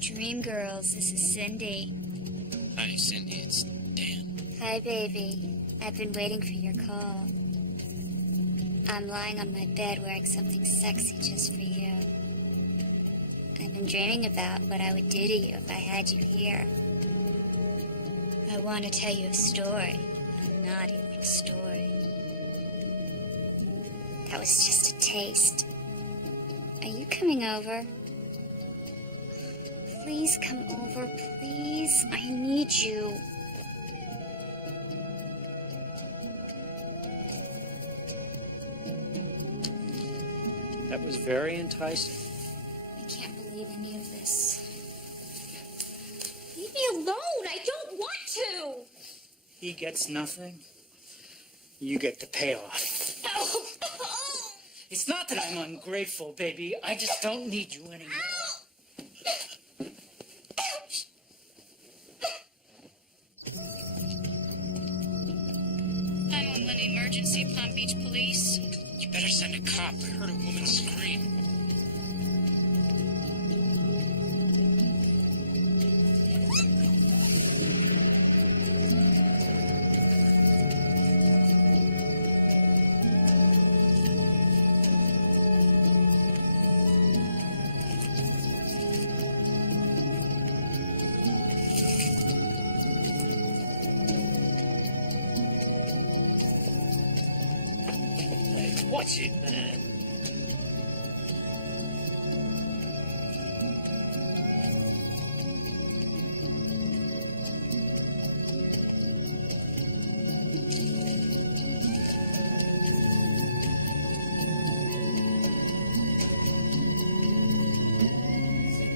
Dream Girls, this is Cindy. Hi, Cindy, it's Dan. Hi, baby. I've been waiting for your call. I'm lying on my bed wearing something sexy just for you. I've been dreaming about what I would do to you if I had you here. I want to tell you a story, a naughty little story. That was just a taste. Are you coming over? Please come over, please. I need you. That was very enticing. I can't believe any of this. Leave me alone. I don't want to. He gets nothing. You get the payoff. Oh. It's not that I'm ungrateful, baby. I just don't need you anymore. Emergency, Palm Beach Police. You better send a cop. I heard a woman scream. Watch it, man.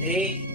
Hey.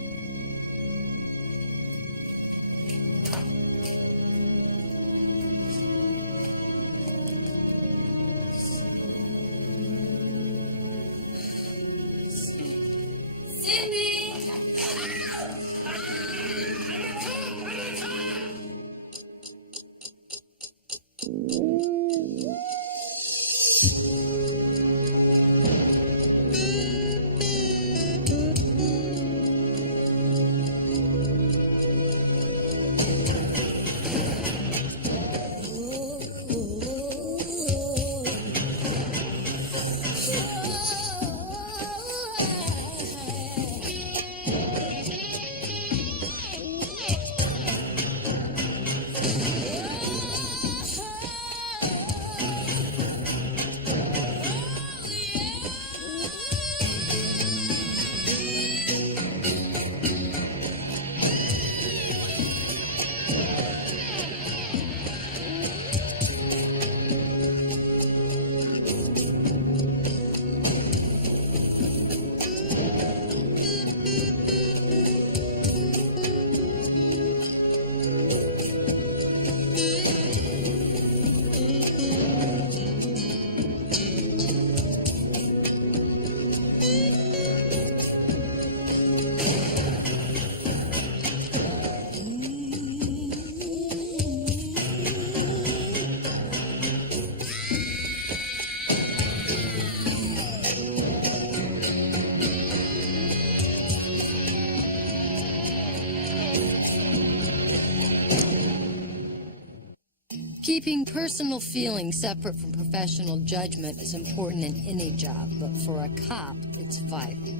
Keeping personal feelings separate from professional judgment is important in any job, but for a cop, it's vital.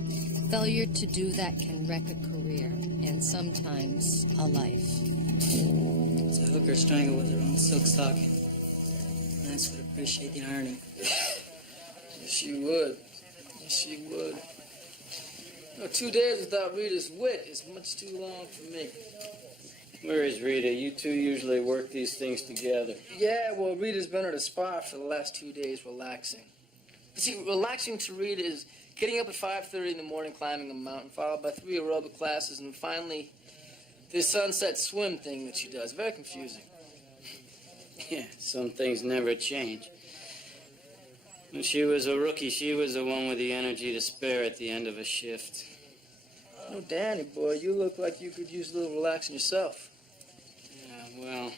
Failure to do that can wreck a career, and sometimes a life. It's a hooker strangled with her own silk stocking. Lance would appreciate the irony. Yes, she would. Yes, she would. You know, 2 days without Rita's wit is much too long for me. Where is Rita? You two usually work these things together. Yeah, well, Rita's been at a spa for the last 2 days relaxing. You see, relaxing to Rita is getting up at 5:30 in the morning, climbing a mountain, followed by 3 aerobic classes, and finally this sunset swim thing that she does. Very confusing. Yeah, some things never change. When she was a rookie, she was the one with the energy to spare at the end of a shift. Oh, Danny, boy, you look like you could use a little relaxing yourself. Yeah, well,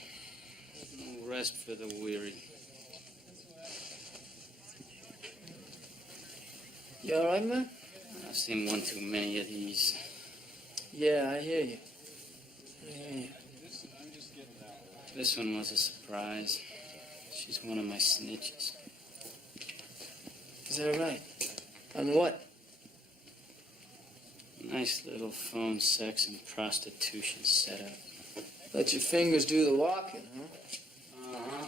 no rest for the weary. You all right, man? I've seen one too many of these. Yeah, I hear you. I hear you. This one was a surprise. She's one of my snitches. Is that right? On what? Nice little phone sex and prostitution setup. Let your fingers do the walking, huh? Uh-huh.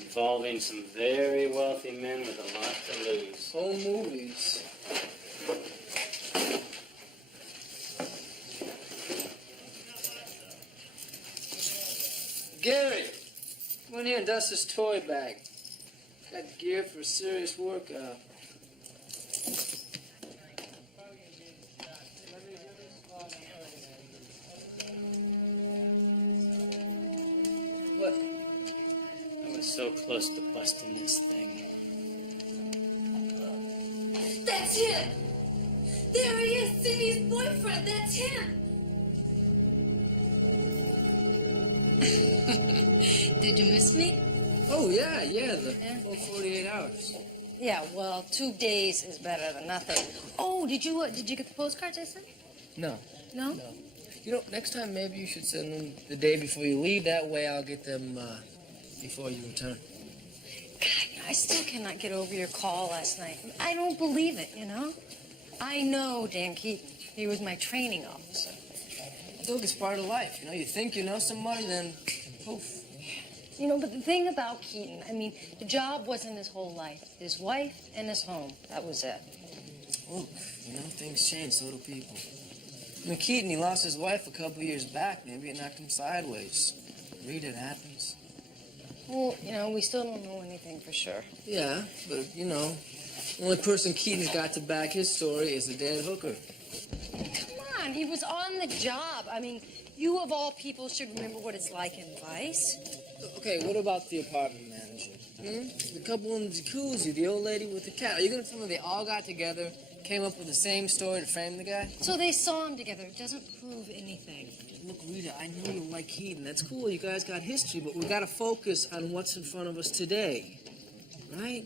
Involving some very wealthy men with a lot to lose. Home movies. Gary, come in here and dust this toy bag. Got gear for a serious workout. What? I was so close to busting this thing. That's him! There he is, Cindy's boyfriend. That's him! Did you miss me? Oh, yeah, the full 48 hours. Yeah, well, 2 days is better than nothing. Oh, did you get the postcards I sent? No. No? No. You know, next time maybe you should send them the day before you leave. That way I'll get them before you return. God, I still cannot get over your call last night. I don't believe it, you know? I know Dan Keaton. He was my training officer. Look, it's part of life. You know, you think you know somebody, then poof. You know, but the thing about Keaton, I mean, the job wasn't his whole life. His wife and his home. That was it. Look, you know, things change, so do people. I mean, Keaton, he lost his wife a couple years back. Maybe it knocked him sideways. Read it happens. Well, you know, we still don't know anything for sure. Yeah, but, you know, the only person Keaton's got to back his story is the dead hooker. Come on, he was on the job. I mean, you of all people should remember what it's like in Vice. Okay, what about the apartment manager? The couple in the jacuzzi, the old lady with the cat. Are you going to tell me they all got together, came up with the same story to frame the guy? So they saw him together. It doesn't prove anything. Look, Rita, I know you like Keaton. That's cool. You guys got history, but we got to focus on what's in front of us today, right?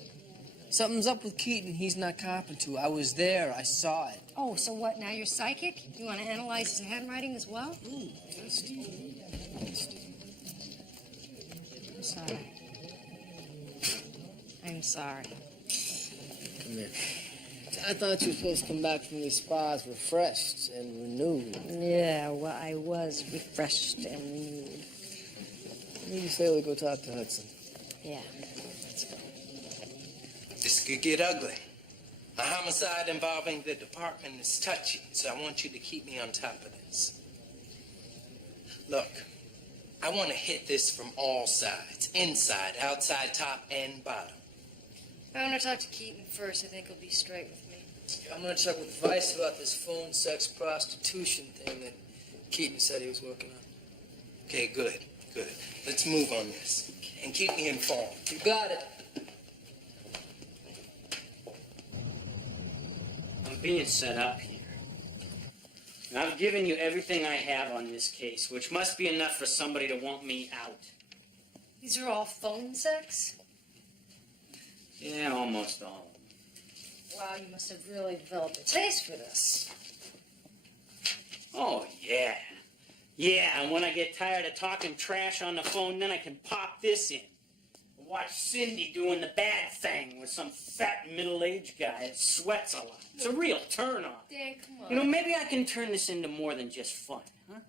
Something's up with Keaton he's not copping to. I was there. I saw it. Oh, so what, now you're psychic? You want to analyze his handwriting as well? Ooh, testy. I'm sorry. I'm sorry. Come here. I thought you were supposed to come back from these spas refreshed and renewed. Yeah, well, I was refreshed and renewed. Maybe you say we go talk to Hudson. Yeah, let's go. This could get ugly. A homicide involving the department is touchy, so I want you to keep me on top of this. Look, I want to hit this from all sides, inside, outside, top, and bottom. I want to talk to Keaton first. I think he'll be straight with me. I'm going to check with Vice about this phone sex prostitution thing that Keaton said he was working on. Okay, good. Let's move on this. And keep me informed. You got it. I'm being set up here. And I've given you everything I have on this case, which must be enough for somebody to want me out. These are all phone sex? Yeah, almost all of them. Wow, you must have really developed a taste for this. Oh, yeah. Yeah, and when I get tired of talking trash on the phone, then I can pop this in. Watch Cindy doing the bad thing with some fat middle-aged guy that sweats a lot. It's a real turn-on. Dan, come on. You know, maybe I can turn this into more than just fun, huh?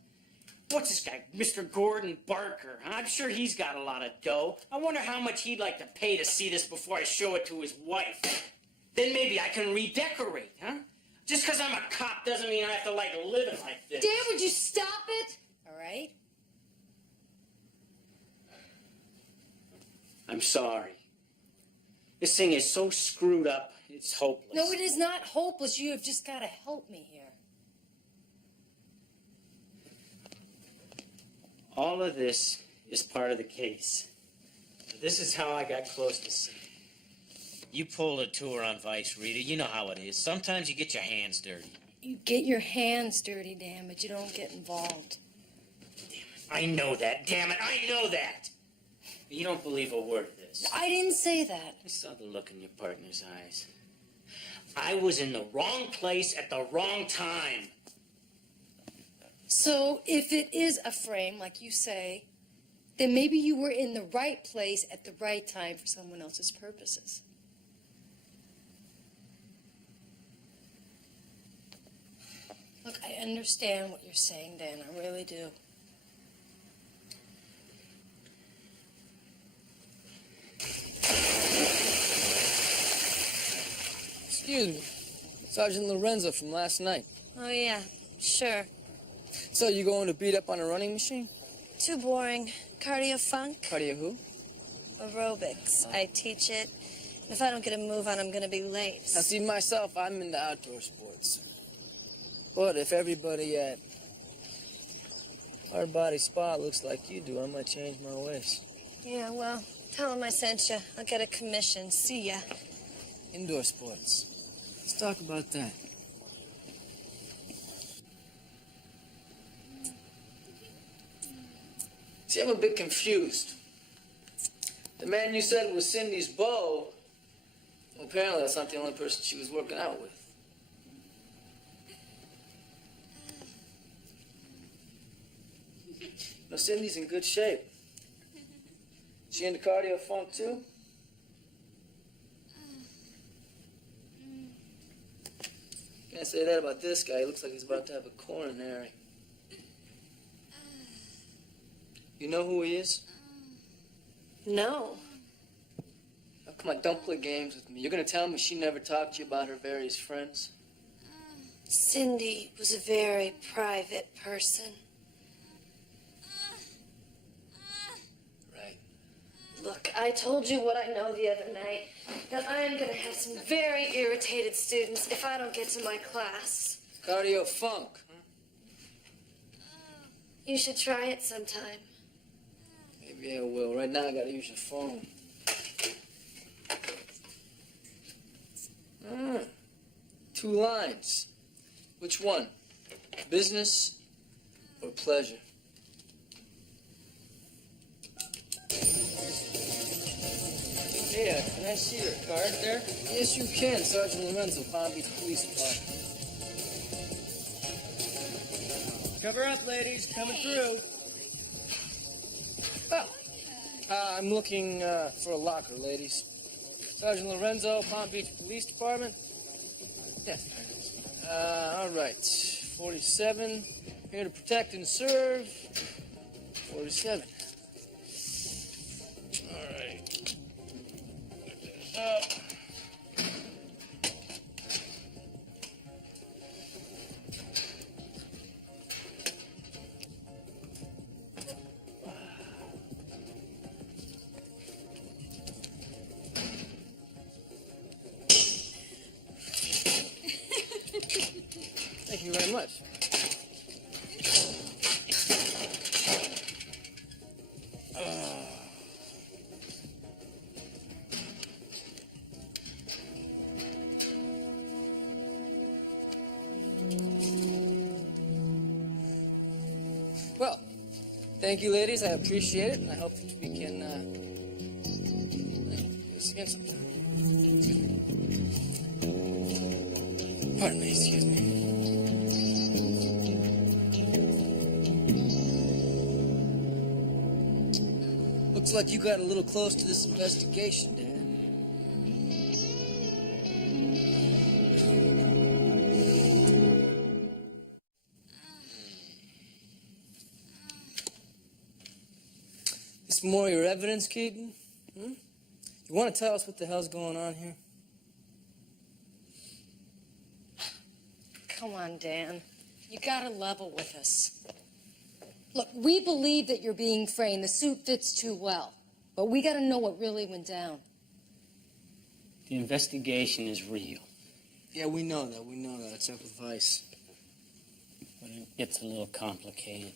What's this guy, Mr. Gordon Barker? Huh? I'm sure he's got a lot of dough. I wonder how much he'd like to pay to see this before I show it to his wife. Then maybe I can redecorate, huh? Just because I'm a cop doesn't mean I have to, like, live it like this. Dan, would you stop it? All right? I'm sorry. This thing is so screwed up, it's hopeless. No, it is not hopeless. You have just got to help me here. All of this is part of the case. This is how I got close to Cindy. You pulled a tour on Vice, Rita. You know how it is. Sometimes you get your hands dirty. You get your hands dirty, Dan, but you don't get involved. I know that. Damn it, I know that. You don't believe a word of this. I didn't say that. I saw the look in your partner's eyes. I was in the wrong place at the wrong time. So if it is a frame, like you say, then maybe you were in the right place at the right time for someone else's purposes. Look, I understand what you're saying, Dan. I really do. Excuse me. Sergeant Lorenzo from last night. Oh, yeah, sure. So you going to beat up on a running machine? Too boring. Cardio funk? Cardio who? Aerobics. I teach it. And if I don't get a move on, I'm going to be late. Now, see, myself, I'm into outdoor sports. But if everybody at Hard Body Spa looks like you do, I might change my ways. Yeah, well, tell him I sent you. I'll get a commission. See ya. Indoor sports. Let's talk about that. See, I'm a bit confused. The man you said was Cindy's beau, well, apparently that's not the only person she was working out with. No, Cindy's in good shape. She into cardio funk too? Can't say that about this guy. He looks like he's about to have a coronary. You know who he is? No. Oh, come on, don't play games with me. You're gonna tell me she never talked to you about her various friends? Cindy was a very private person. Right. Look, I told you what I know the other night, that I am going to have some very irritated students if I don't get to my class. Cardio funk. You should try it sometime. Maybe I will. Right now I gotta use your phone. 2 lines. Which one? Business or pleasure? Yeah, can I see your card there? Yes, you can, Sergeant Lorenzo, Palm Beach Police Department. Cover up, ladies. Coming through. Oh, I'm looking for a locker, ladies. Sergeant Lorenzo, Palm Beach Police Department. Yes. All right. 47. Here to protect and serve. 47. All right. Thank you very much. Well, thank you, ladies. I appreciate it, and I hope that we can do this again sometime. Pardon me, excuse me. Looks like you got a little close to this investigation, Dan. This more your evidence, Keaton? You want to tell us what the hell's going on here? Come on, Dan. You gotta level with us. Look, we believe that you're being framed. The suit fits too well. But we gotta know what really went down. The investigation is real, Yeah, we know that. We know that. It's up with Vice. but it gets a little complicated.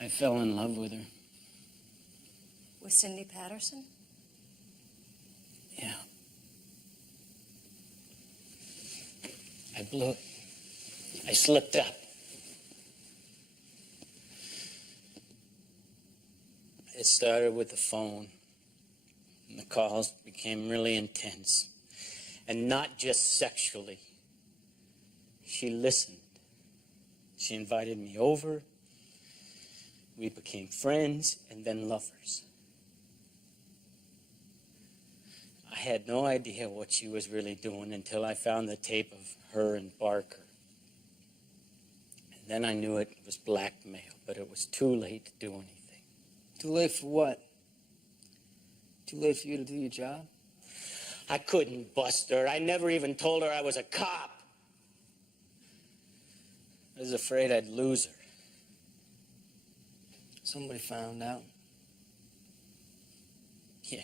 I fell in love with her. With Cindy Patterson? Yeah. I blew it. I slipped up. It started with the phone, and the calls became really intense. And not just sexually, she listened. She invited me over. We became friends and then lovers. I had no idea what she was really doing until I found the tape of her and Barker. And then I knew it was blackmail, but it was too late to do anything. Too late for what? Too late for you to do your job? I couldn't bust her. I never even told her I was a cop. I was afraid I'd lose her. Somebody found out. Yeah.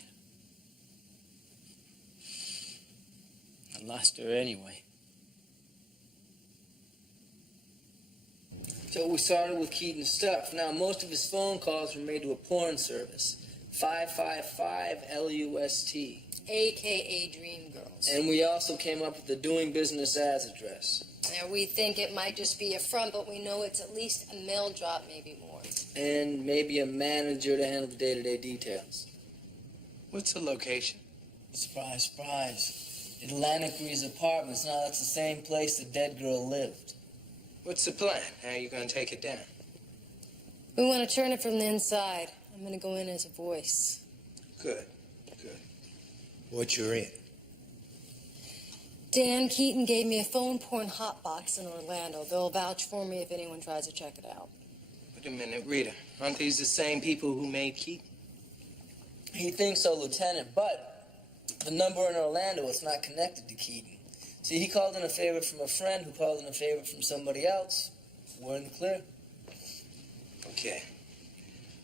I lost her anyway. So we started with Keaton's stuff. Now, most of his phone calls were made to a porn service. 555 LUST. AKA Dream Girls. And we also came up with the doing business as address. Now, we think it might just be a front, but we know it's at least a mail drop, maybe more. And maybe a manager to handle the day-to-day details. What's the location? Surprise, surprise. Atlantic Breeze Apartments. Now, that's the same place the dead girl lived. What's the plan? How are you going to take it down? We want to turn it from the inside. I'm going to go in as a voice. Good, good. What you're in? Dan Keaton gave me a phone porn hotbox in Orlando. They'll vouch for me if anyone tries to check it out. Wait a minute, Rita. Aren't these the same people who made Keaton? He thinks so, Lieutenant, but the number in Orlando is not connected to Keaton. See, he called in a favor from a friend who called in a favor from somebody else. We're in the clear. Okay.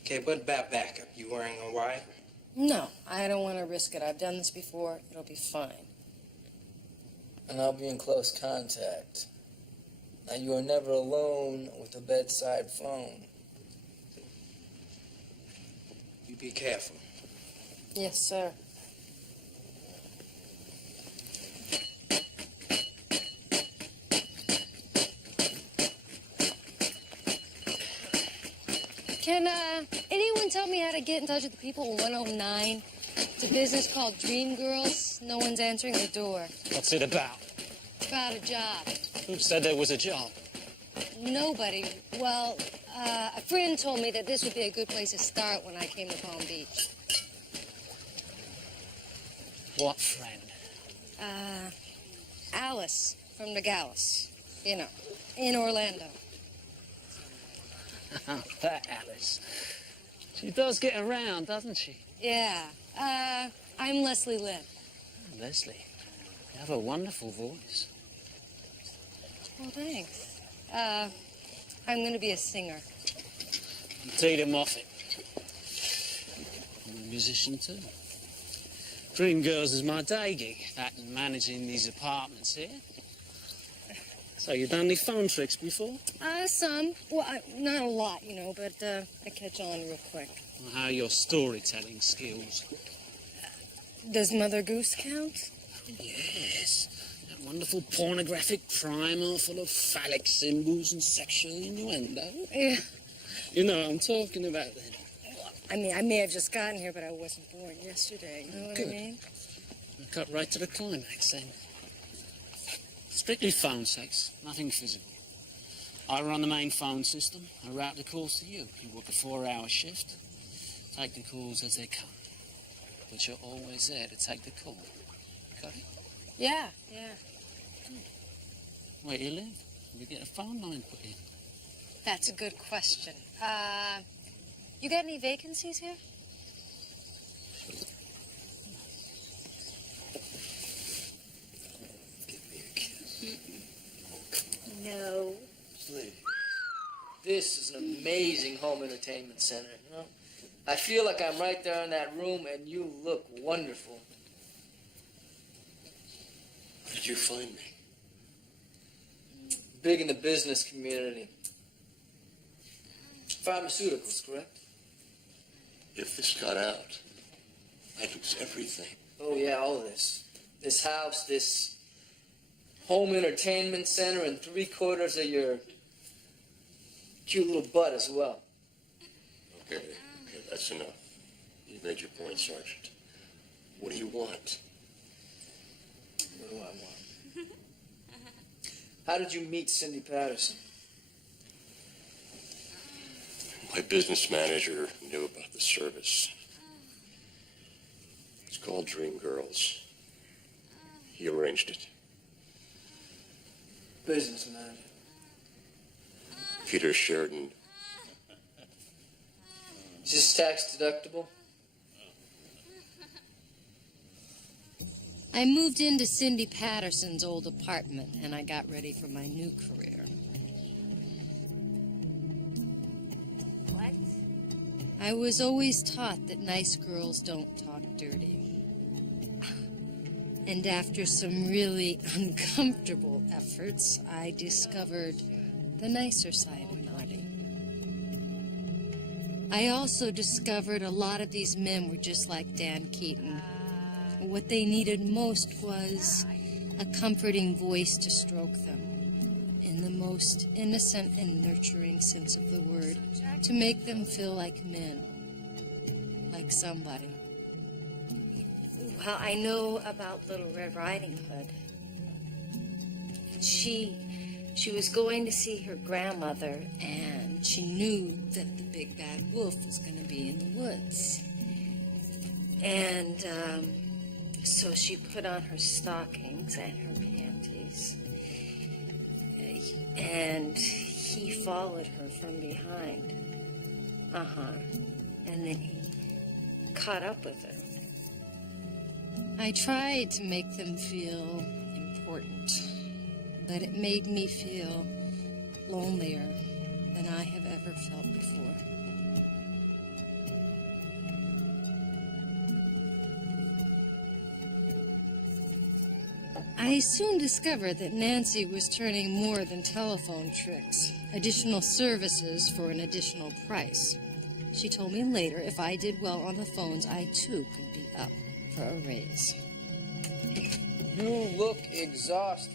Okay, what about backup? You wearing a wire? No, I don't want to risk it. I've done this before. It'll be fine. And I'll be in close contact. Now, you are never alone with a bedside phone. You be careful. Yes, sir. Can anyone tell me how to get in touch with the people in 109? It's a business called Dream Girls. No one's answering the door. What's it about? About a job. Who said there was a job? Nobody. Well, a friend told me that this would be a good place to start when I came to Palm Beach. What friend? Alice from the Gallus. You know, in Orlando. That Alice. She does get around, doesn't she? Yeah. I'm Leslie Lynn. Leslie, you have a wonderful voice. Well, thanks. I'm going to be a singer. I'm Tatum Moffat. I'm a musician, too. Dream Girls is my day gig, that and managing these apartments here. So, you done any phone tricks before? Some. Well, not a lot, you know, but I catch on real quick. Well, how are your storytelling skills? Does Mother Goose count? Yes. That wonderful pornographic primer full of phallic symbols and sexual innuendo. Yeah. You know what I'm talking about then. I mean, I may have just gotten here, but I wasn't born yesterday. You know what I mean? I cut right to the climax then. Strictly phone sex, nothing physical. I run the main phone system. I route the calls to you. You work a 4-hour shift. Take the calls as they come. But you're always there to take the call. Got it? Yeah. Where do you live? We get a phone line put in. That's a good question. You got any vacancies here? No. This is an amazing home entertainment center, you know? I feel like I'm right there in that room, and you look wonderful. How did you find me? Big in the business community. Pharmaceuticals, correct? If this got out, I'd lose everything. Oh, yeah, all of this. This house, this home entertainment center, and 3/4 of your cute little butt as well. Okay, that's enough. You've made your point, Sergeant. What do you want? What do I want? How did you meet Cindy Patterson? My business manager knew about the service. It's called Dream Girls. He arranged it. Business manager. Peter Sheridan. Is this tax deductible? I moved into Cindy Patterson's old apartment, and I got ready for my new career. What? I was always taught that nice girls don't talk dirty. And after some really uncomfortable efforts, I discovered the nicer side of naughty. I also discovered a lot of these men were just like Dan Keaton. What they needed most was a comforting voice to stroke them, in the most innocent and nurturing sense of the word, to make them feel like men, like somebody. Well, I know about Little Red Riding Hood. She was going to see her grandmother, And she knew that the big bad wolf was going to be in the woods. and so she put on her stockings and her panties. And he followed her from behind. And then he caught up with her. I tried to make them feel important, but it made me feel lonelier than I have ever felt before. I soon discovered that Nancy was turning more than telephone tricks, additional services for an additional price. She told me later if I did well on the phones, I too could be up for a raise. You look exhausted.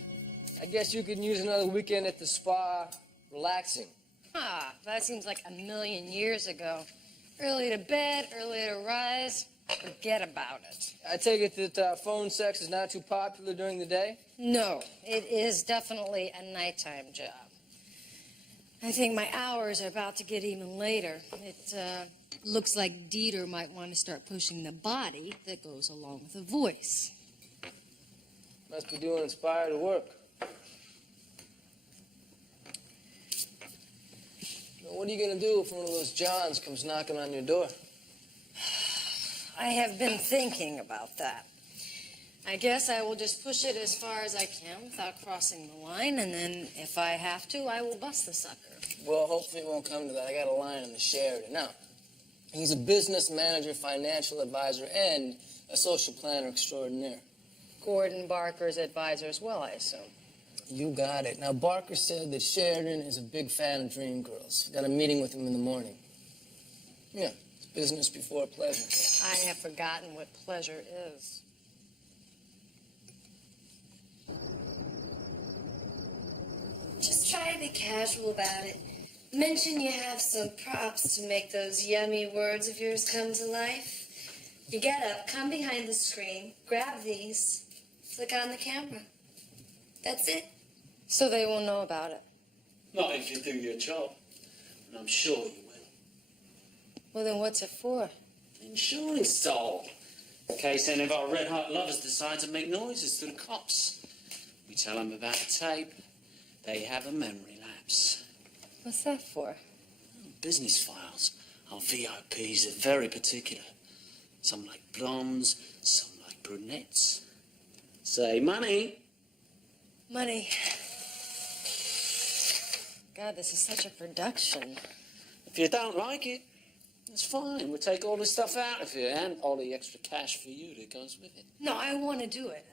I guess you could use another weekend at the spa, relaxing. That seems like a million years ago. Early to bed, early to rise. Forget about it. I take it that phone sex is not too popular during the day? No, it is definitely a nighttime job. I think my hours are about to get even later. It looks like Dieter might want to start pushing the body that goes along with the voice. Must be doing inspired work. Now, what are you gonna do if one of those Johns comes knocking on your door? I have been thinking about that. I guess I will just push it as far as I can without crossing the line, and then if I have to, I will bust the sucker. Well, hopefully it won't come to that. I got a line in the Sheridan. Now, he's a business manager, financial advisor, and a social planner extraordinaire. Gordon Barker's advisor as well, I assume. You got it. Now, Barker said that Sheridan is a big fan of Dream Girls. Got a meeting with him in the morning. Yeah, it's business before pleasure. I have forgotten what pleasure is. Just try to be casual about it. Mention you have some props to make those yummy words of yours come to life. You get up, come behind the screen, grab these, flick on the camera. That's it. So they will know about it. Not if you do your job. And I'm sure you will. Well, then what's it for? Insurance doll. In case any of our red-hot lovers decide to make noises to the cops. We tell them about the tape. They have a memory lapse. What's that for? Business files. Our VIPs are very particular. Some like blondes, some like brunettes. Say money. Money. God, this is such a production. If you don't like it, it's fine. We'll take all the stuff out of here and all the extra cash for you that goes with it. No, I want to do it.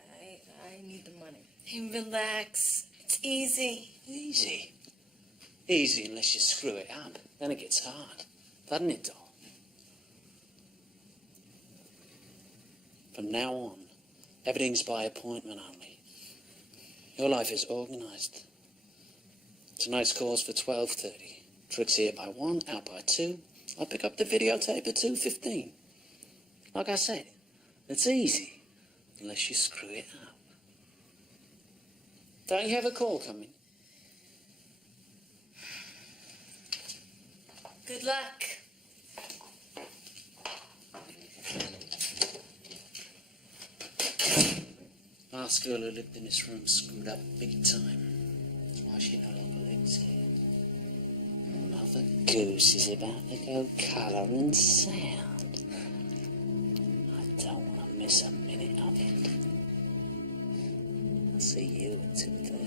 I need the money. Hey, relax. It's easy. Easy. Easy unless you screw it up. Then it gets hard. Doesn't it, doll? From now on, everything's by appointment only. Your life is organized. Tonight's call's for 12:30. Tricks here by 1, out by 2. I'll pick up the videotape at 2:15. Like I said, it's easy unless you screw it up. Don't you have a call coming? Good luck. Last girl who lived in this room screwed up big time. That's why she no longer lives here. Mother Goose is about to go colour and sound. I don't want to miss a minute of it. I'll see you at 2:30.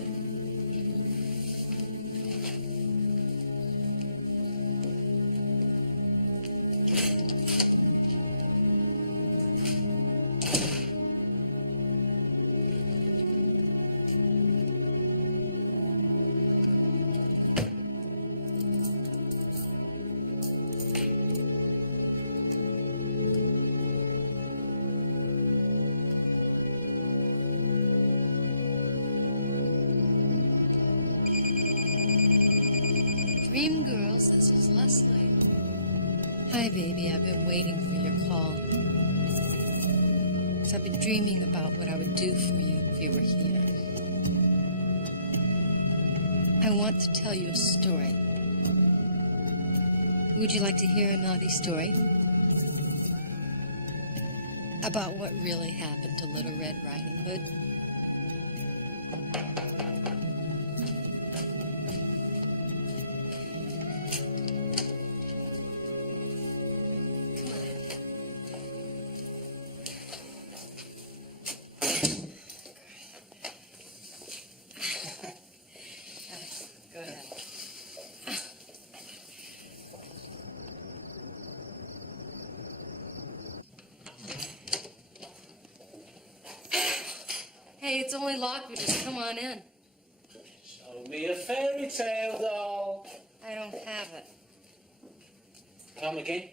Dream Girls, this is Leslie. Hi, baby. I've been waiting for your call. 'Cause I've been dreaming about what I would do for you if you were here. I want to tell you a story. Would you like to hear a naughty story? About what really happened to Little Red Riding Hood? Go ahead. Hey, it's only locked. Just come on in. Show me a fairy tale, doll. I don't have it. Come again?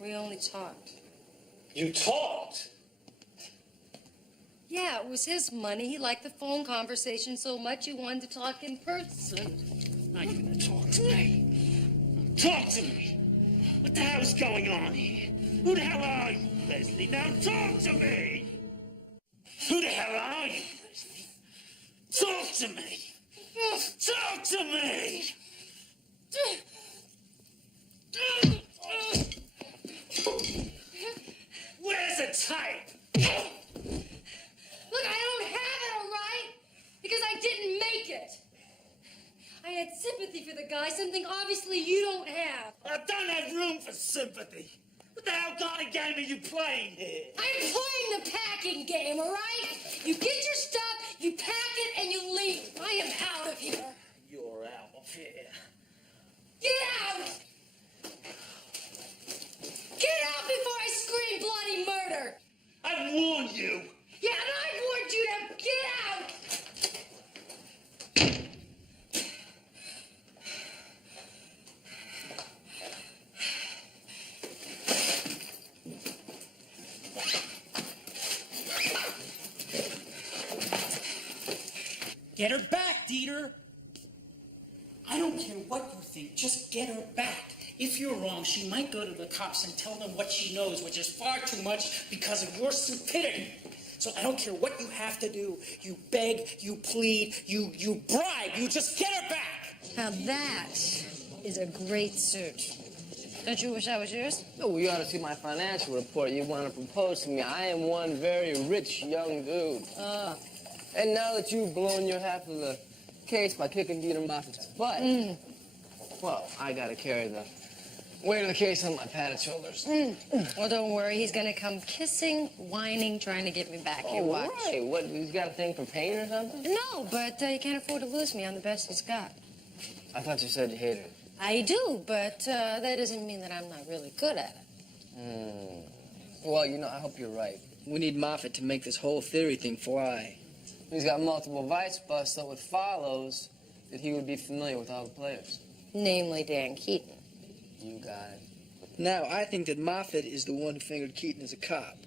We only talked. You talked? Yeah, it was his money. He liked the phone conversation so much he wanted to talk in person. Now you're gonna talk to me. Talk to me. What the hell's going on here? Who the hell are you, Leslie? Now talk to me. Who the hell are you, Leslie? Talk to me. Talk to me. Where's the type? Look, I don't have it, all right? Because I didn't make it. I had sympathy for the guy, something obviously you don't have. I don't have room for sympathy. What the hell kind of game are you playing here? I'm playing the packing game, all right? You get your stuff, you pack it, and you leave. I am out of here. You're out of here. Get out! Get out before I scream bloody murder! I warned you. Yeah, and I warned you to get out! Get her back, Dieter. I don't care what you think. Just get her back. If you're wrong, she might go to the cops and tell them what she knows, which is far too much because of your stupidity. So I don't care what you have to do. You beg, you plead, you bribe. You just get her back. Now that is a great suit. Don't you wish I was yours? No, you ought to see my financial report. You want to propose to me. I am one very rich young dude. And now that you've blown your half of the case by kicking Dieter Moffat's butt, well, I got to carry the weight of the case on my padded shoulders. Well, don't worry. He's going to come kissing, whining, trying to get me back. You watch. Right. What, he's got a thing for pain or something? No, but he can't afford to lose me. I'm the best he's got. I thought you said you hated it. I do, but that doesn't mean that I'm not really good at it. Well, you know, I hope you're right. We need Moffat to make this whole theory thing fly. He's got multiple vice busts, so it follows that he would be familiar with all the players. Namely Dan Keaton. You got it. Now, I think that Moffat is the one who fingered Keaton as a cop.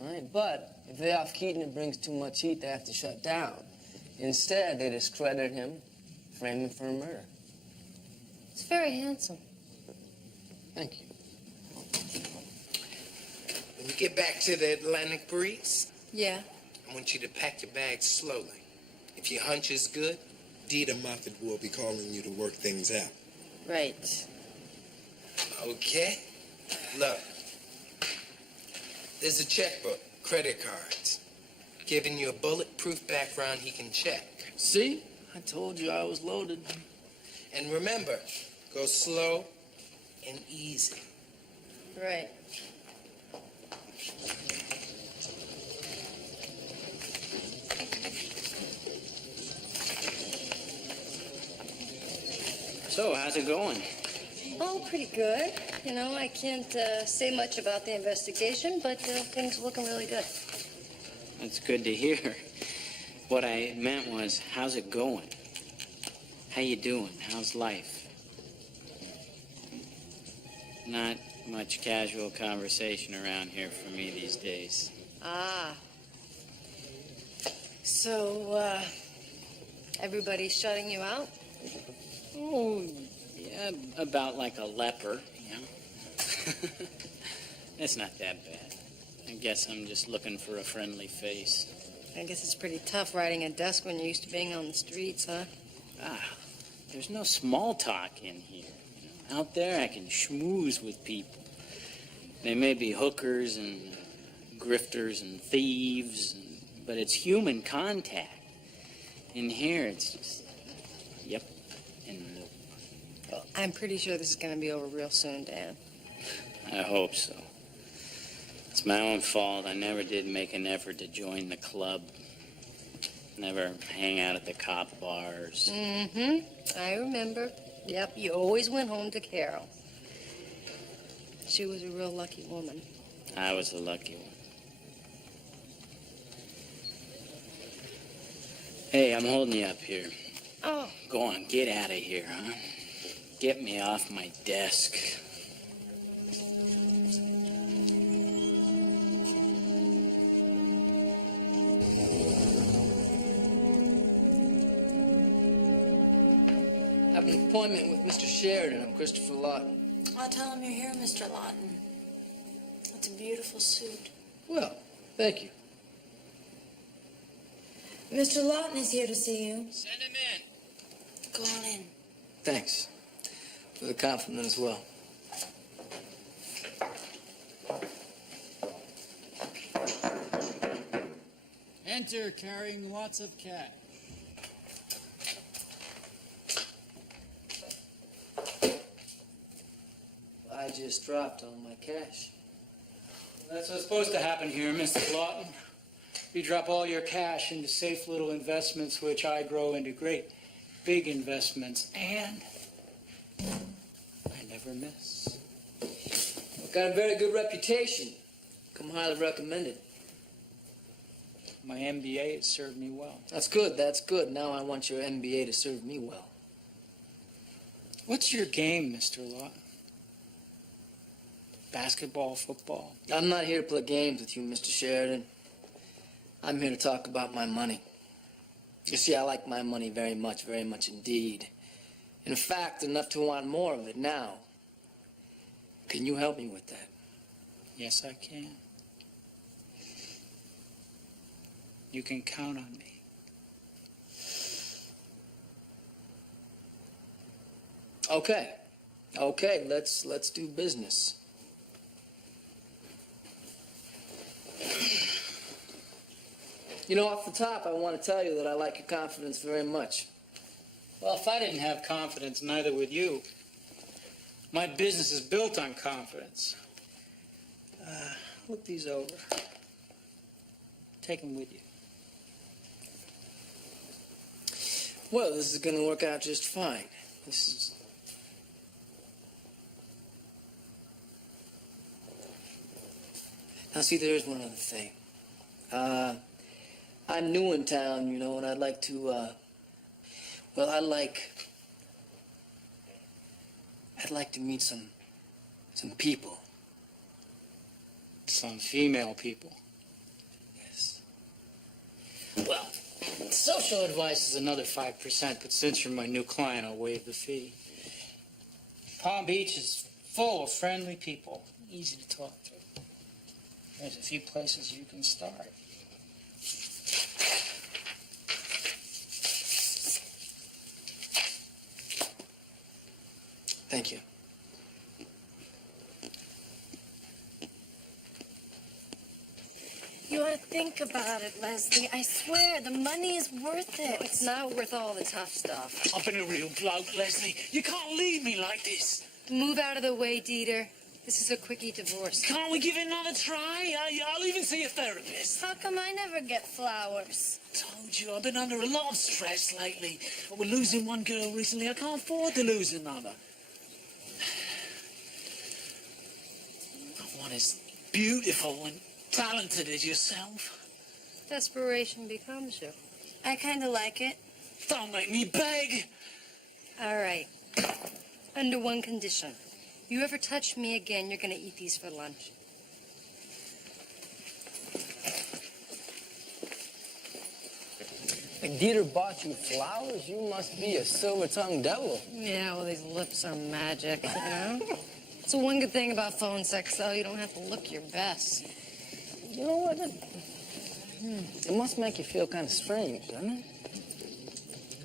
All right, but if they off Keaton, it brings too much heat, they have to shut down. Instead, they discredit him, frame him for a murder. It's very handsome. Thank you. When you get back to the Atlantic breeze, Yeah. I want you to pack your bags slowly. If your hunch is good, Dieter Moffat will be calling you to work things out. Right. Okay. Look. There's a checkbook, credit cards, giving you a bulletproof background he can check. See? I told you I was loaded. And remember, go slow and easy. Right. So, how's it going? Oh, pretty good. You know, I can't say much about the investigation, but things are looking really good. That's good to hear. What I meant was, how's it going? How you doing? How's life? Not much casual conversation around here for me these days. Ah. So, everybody's shutting you out? Oh, yeah, about like a leper, you know. It's not that bad. I guess I'm just looking for a friendly face. I guess it's pretty tough riding a desk when you're used to being on the streets, huh? There's no small talk in here. You know? Out there, I can schmooze with people. They may be hookers and grifters and thieves, but it's human contact. In here, it's just, yep, and nope. Well, I'm pretty sure this is going to be over real soon, Dan. I hope so. It's my own fault. I never did make an effort to join the club. Never hang out at the cop bars. Mm-hmm. I remember. Yep, you always went home to Carol. She was a real lucky woman. I was the lucky one. Hey, I'm holding you up here. Oh. Go on, get out of here, huh? Get me off my desk. I have an appointment with Mr. Sheridan. I'm Christopher Lawton. I'll tell him you're here, Mr. Lawton. That's a beautiful suit. Well, thank you. Mr. Lawton is here to see you. Send him in. Go on in. Thanks for the compliment as well. Enter carrying lots of cash. I just dropped all my cash. That's what's supposed to happen here, Mr. Lawton. You drop all your cash into safe little investments, which I grow into great big investments, and I never miss. I've got a very good reputation. Come highly recommended. My MBA has served me well. That's good, that's good. Now I want your MBA to serve me well. What's your game, Mr. Lawton? Basketball, football? I'm not here to play games with you, Mr. Sheridan. I'm here to talk about my money. You see, I like my money very much indeed. In fact, enough to want more of it now. Can you help me with that? Yes, I can. You can count on me. Okay. Okay, let's do business. You know, off the top, I want to tell you that I like your confidence very much. Well, if I didn't have confidence, neither would you. My business is built on confidence. Look these over. Take them with you. Well, this is going to work out just fine. This is... Now, see, there's one other thing. I'm new in town, you know, and I'd like to, well, I'd like to meet some people. Some female people. Yes. Well, social advice is another 5%, but since you're my new client, I'll waive the fee. Palm Beach is full of friendly people, easy to talk to. There's a few places you can start. Thank you. You ought to think about it, Leslie. I swear, the money is worth it. It's not worth all the tough stuff. I've been a real bloke, Leslie. You can't leave me like this. Move out of the way, Dieter. This is a quickie divorce. Can't we give it another try? I'll even see a therapist. How come I never get flowers? Told you, I've been under a lot of stress lately. But we're losing one girl recently. I can't afford to lose another. One is beautiful and talented as yourself. Desperation becomes you. I kind of like it. Don't make me beg. All right. Under one condition. You ever touch me again, you're going to eat these for lunch. If Dieter bought you flowers, you must be a silver-tongued devil. Yeah, well, these lips are magic, you know? It's the one good thing about phone sex, though. You don't have to look your best. You know what? It must make you feel kind of strange, doesn't it?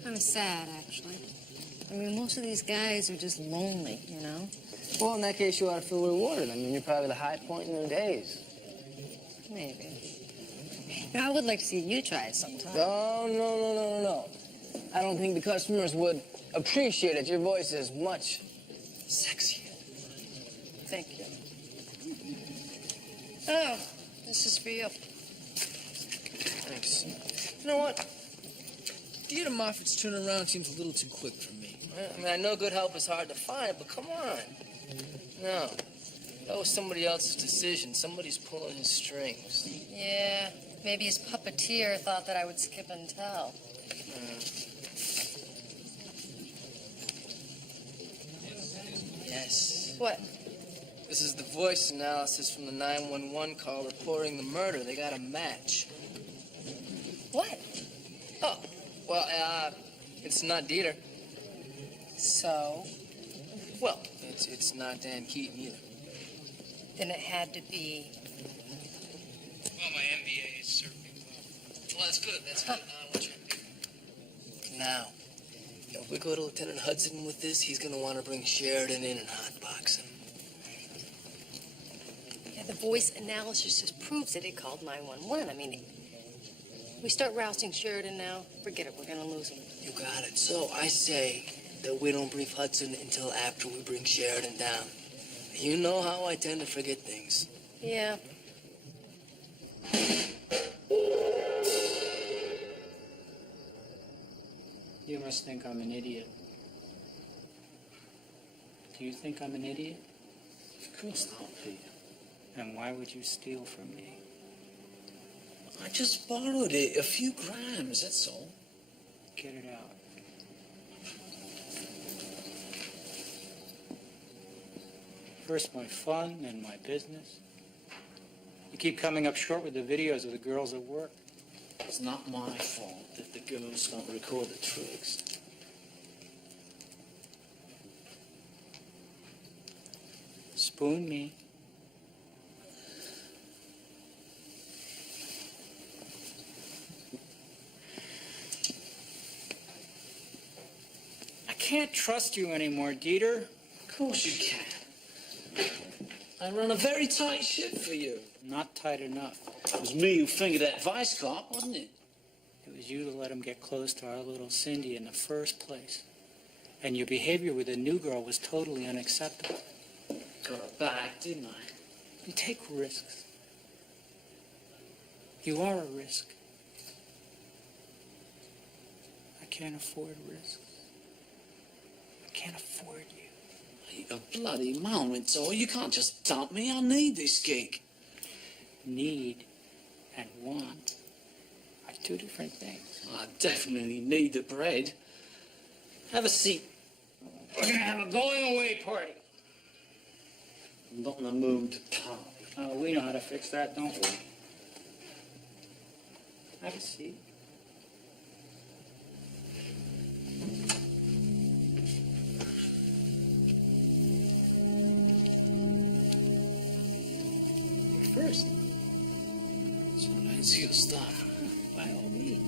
Kind of sad, actually. I mean, most of these guys are just lonely, you know? Well, in that case, you ought to feel rewarded. I mean, you're probably the high point in their days. Maybe. I would like to see you try it sometime. Oh, no. I don't think the customers would appreciate it. Your voice is much sexier. Thank you. Oh, this is for you. Thanks. You know what? Dieter Moffat's turnaround seems a little too quick for me. I mean, I know good help is hard to find, but come on. No. That was somebody else's decision. Somebody's pulling his strings. Yeah, maybe his puppeteer thought that I would skip and tell. Yes. What? This is the voice analysis from the 911 call reporting the murder. They got a match. What? Oh, well, it's not Dieter. So? Well, it's not Dan Keaton either. Then it had to be. Well, my MBA is certainly well. Well, that's good. Now, if we go to Lieutenant Hudson with this, he's going to want to bring Sheridan in and hotbox him. Yeah, the voice analysis just proves it. It called 911. I mean, we start rousting Sheridan now, forget it. We're going to lose him. You got it. So I say that we don't brief Hudson until after we bring Sheridan down. You know how I tend to forget things. Yeah. You must think I'm an idiot. Do you think I'm an idiot? Of course not, Peter. And why would you steal from me? I just borrowed it, a few grams, that's all. Get it out. First my fun, then my business. You keep coming up short with the videos of the girls at work. It's not my fault that the girls don't record the tricks. Spoon me. I can't trust you anymore, Dieter. Of course you can. I run a very tight ship for you. Not tight enough. It was me who fingered that vice cop, wasn't it? It was you to let him get close to our little Cindy in the first place. And your behavior with the new girl was totally unacceptable. Got her back, didn't I? You take risks. You are a risk. I can't afford risks. I can't afford you. Wait a bloody moment, Tor. You can't just dump me. I need this gig. Need and want are two different things. I definitely need the bread. Have a seat. We're gonna have a going away party. I'm not in the mood to party. Oh, we know how to fix that, don't we? Have a seat. First. So let's get started. By all means.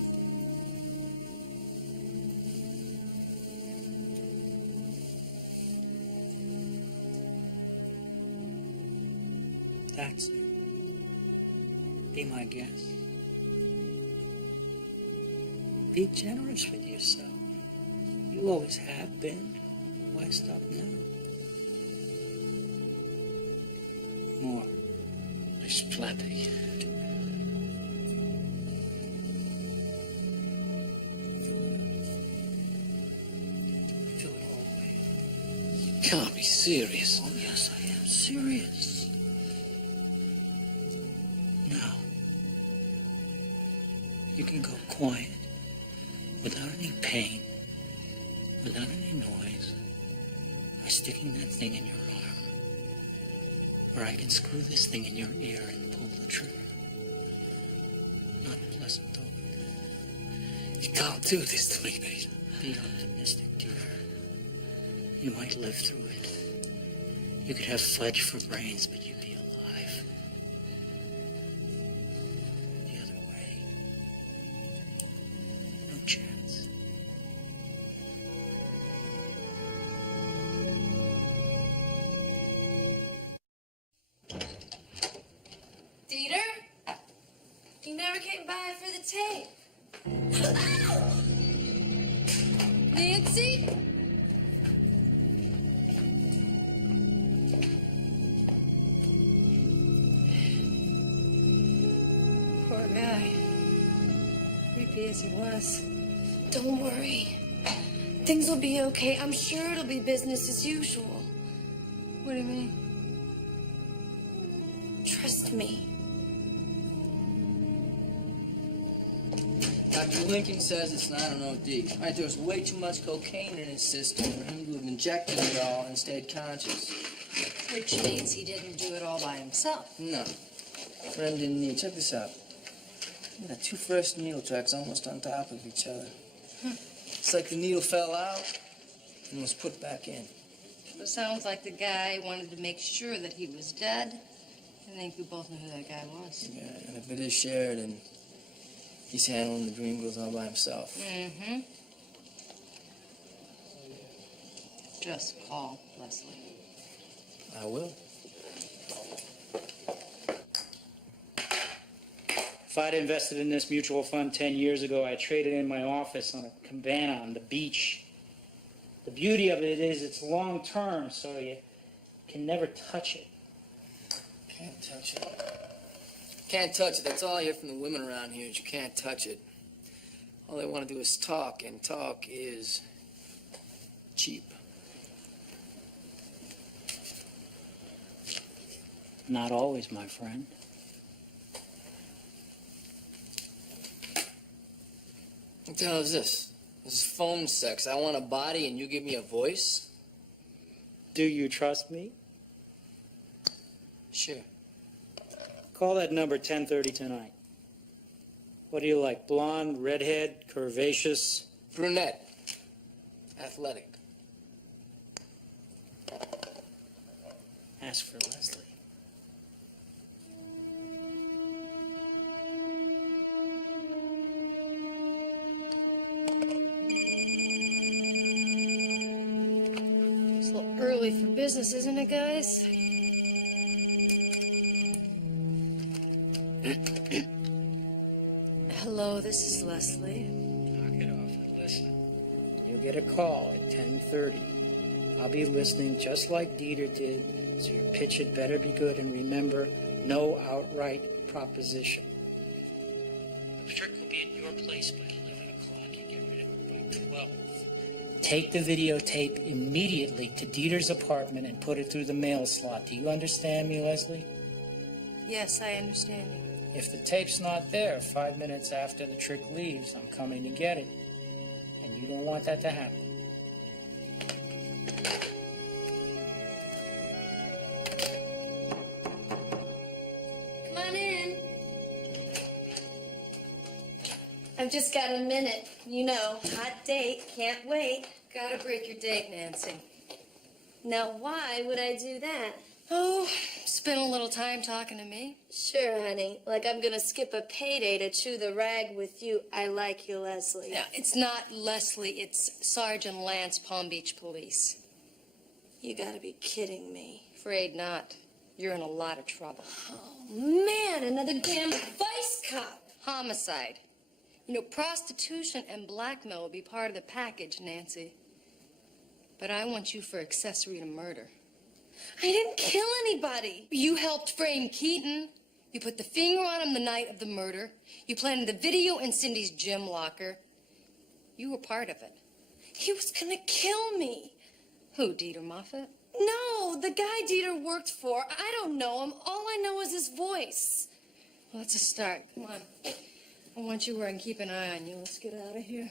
That's it. Be my guest. Be generous with yourself. You always have been. Why stop now? More. There's plenty. Fill it all the way up. Can't be serious. Oh, yes, I am serious. Now, you can go quiet, without any pain, without any noise, by sticking that thing in your arm. Or I can screw this thing in your ear and pull the trigger. Not a pleasant thought. You can't do this to me, Pete. Be optimistic, dear. You might live through it. You could have fledged for brains, but you'd be alive. The other way, no chance. Dieter? You never came by for the tape. Nancy? Poor guy. Creepy as he was. Don't worry. Things will be okay. I'm sure it'll be business as usual. What do you mean? Trust me. Dr. Lincoln says it's not an OD. Right, there's way too much cocaine in his system for him to have injected it all and stayed conscious. Which means he didn't do it all by himself. No. Friend didn't need. Check this out. Yeah, two fresh needle tracks almost on top of each other. It's like the needle fell out and was put back in. It sounds like the guy wanted to make sure that he was dead. I think we both know who that guy was. Yeah, and if it is Sheridan, he's handling the dream girls all by himself. Mm-hmm. Just call Leslie. I will. If I'd invested in this mutual fund 10 years ago, I'd traded in my office on a cabana on the beach. The beauty of it is it's long term, so you can never touch it. Can't touch it. Can't touch it. That's all I hear from the women around here is you can't touch it. All they want to do is talk, and talk is cheap. Not always, my friend. What the hell is this? This is phone sex. I want a body and you give me a voice? Do you trust me? Sure. Call that number 10:30 tonight. What do you like, blonde, redhead, curvaceous? Brunette. Athletic. Ask for Leslie. It's a little early for business, isn't it, guys? Hello, this is Leslie. Knock it off and listen. You'll get a call at 10:30. I'll be listening just like Dieter did, so your pitch had better be good, and remember, no outright proposition. The trick will be at your place by 11 o'clock. You get rid of it by 12. Take the videotape immediately to Dieter's apartment and put it through the mail slot. Do you understand me, Leslie? Yes, I understand you. If the tape's not there 5 minutes after the trick leaves, I'm coming to get it. And you don't want that to happen. Come on in. I've just got a minute. You know, hot date, can't wait. Gotta break your date, Nancy. Now, why would I do that? Oh, spend a little time talking to me. Sure, honey. Like I'm gonna skip a payday to chew the rag with you. I like you, Leslie. No, it's not Leslie. It's Sergeant Lance, Palm Beach Police. You gotta be kidding me. Afraid not. you're in a lot of trouble. Oh, man, another damn vice cop. Homicide. You know, prostitution and blackmail will be part of the package, Nancy. But I want you for accessory to murder. I didn't kill anybody. You helped frame Keaton. You put the finger on him the night of the murder. You planted the video in Cindy's gym locker. You were part of it. He was gonna kill me. Who, Dieter Moffat? No, the guy Dieter worked for. I don't know him. All I know is his voice. Well, that's a start. Come on. I want you where I can keep an eye on you. Let's get out of here.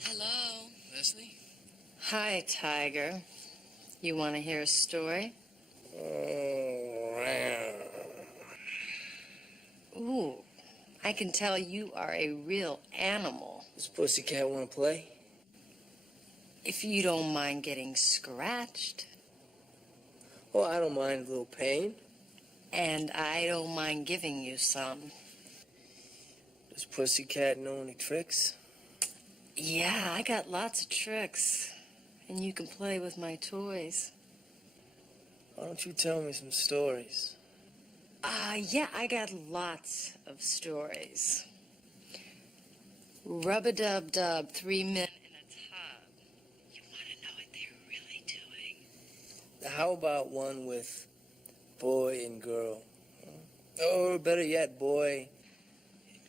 Hello, Leslie. Hi, Tiger. You want to hear a story? Ooh, I can tell you are a real animal. Does Pussycat want to play? If you don't mind getting scratched. Oh, I don't mind a little pain. And I don't mind giving you some. Does Pussycat know any tricks? Yeah, I got lots of tricks. And you can play with my toys. Why don't you tell me some stories? Yeah, I got lots of stories. Rub-a-dub-dub, 3 men in a tub. You want to know what they're really doing? How about one with boy and girl? Or better yet, boy and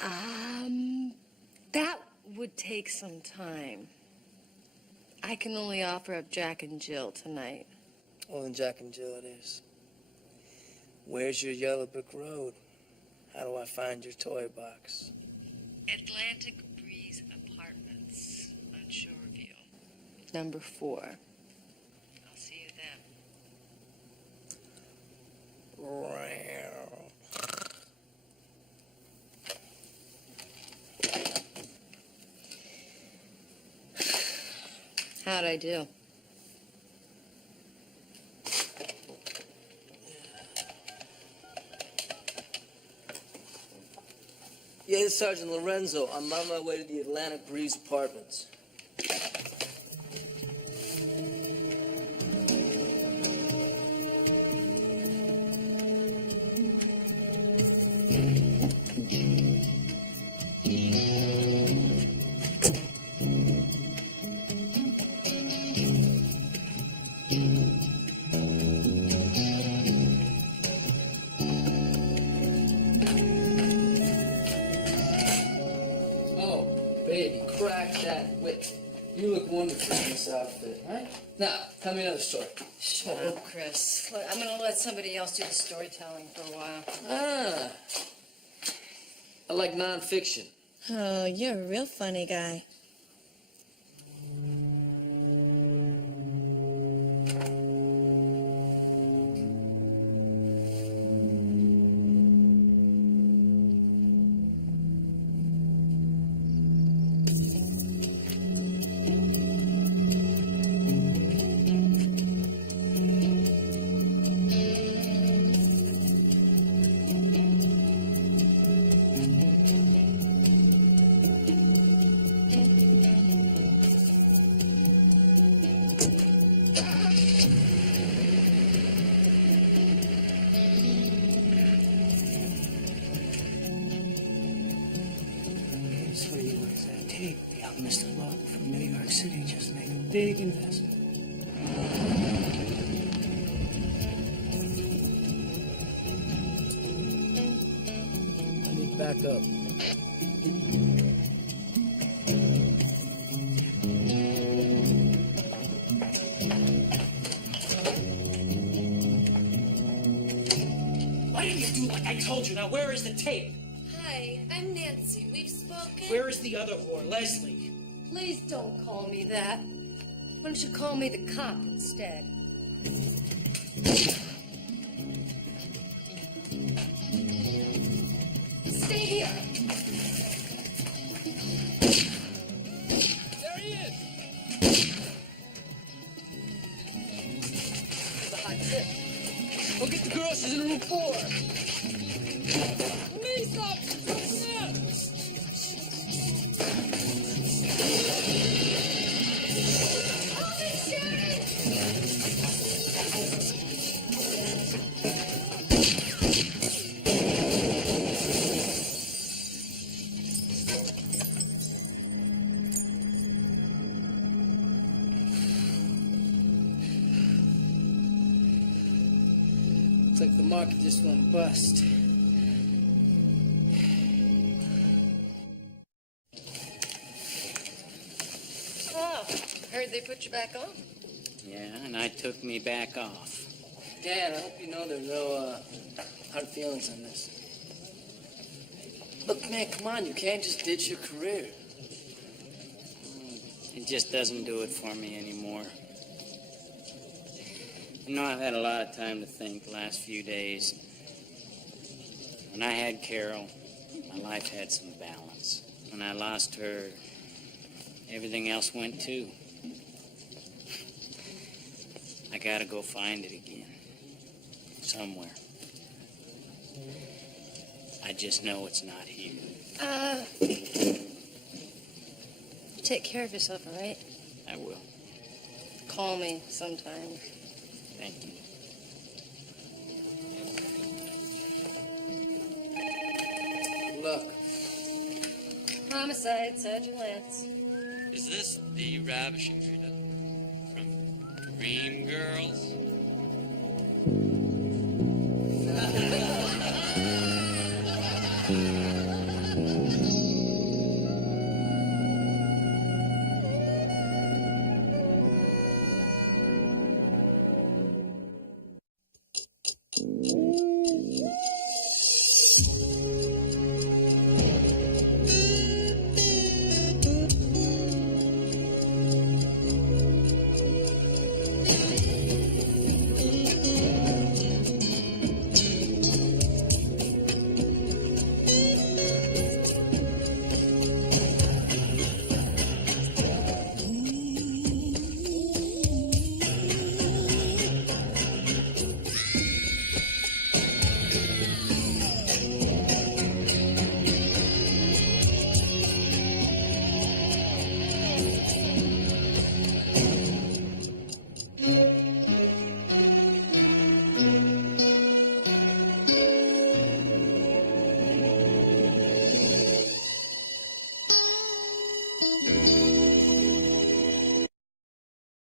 girl. That would take some time. I can only offer up Jack and Jill tonight. Well, then Jack and Jill it is. Where's your yellow brick road? How do I find your toy box? Atlantic Breeze Apartments on Shoreview. Number 4. I'll see you then. How'd I do? Yeah, it's Sergeant Lorenzo. I'm on my way to the Atlantic Breeze Apartments. Baby, crack that whip. You look wonderful in this outfit, right? Now, tell me another story. Shut up, Chris. Look, I'm going to let somebody else do the storytelling for a while. Ah. I like nonfiction. Oh, you're a real funny guy. Sweetie, where's that tape? The young Mr. Love from New York City just made a big investment. I need backup. Why didn't you do like I told you? Now, where is the tape? Hi, I'm Nancy. We've spoken. Where is the other whore, Leslie? Please don't call me that. Why don't you call me the cop instead? Stay here. There he is! The hot tip. Go get the girl. She's in the room core. Lisa! Looks like the market just went bust. Oh, heard they put you back on? Yeah, and I took me back off. Dan, I hope you know there's no hard feelings on this. Look, man, come on, you can't just ditch your career. It just doesn't do it for me anymore. You know, I've had a lot of time to think the last few days. When I had Carol, my life had some balance. When I lost her, everything else went too. I gotta go find it again. Somewhere. I just know it's not here. Take care of yourself, all right? I will. Call me sometime. Thank you. Look. Homicide, Sergeant Lance. Is this the ravishing Rita from Dream Girls?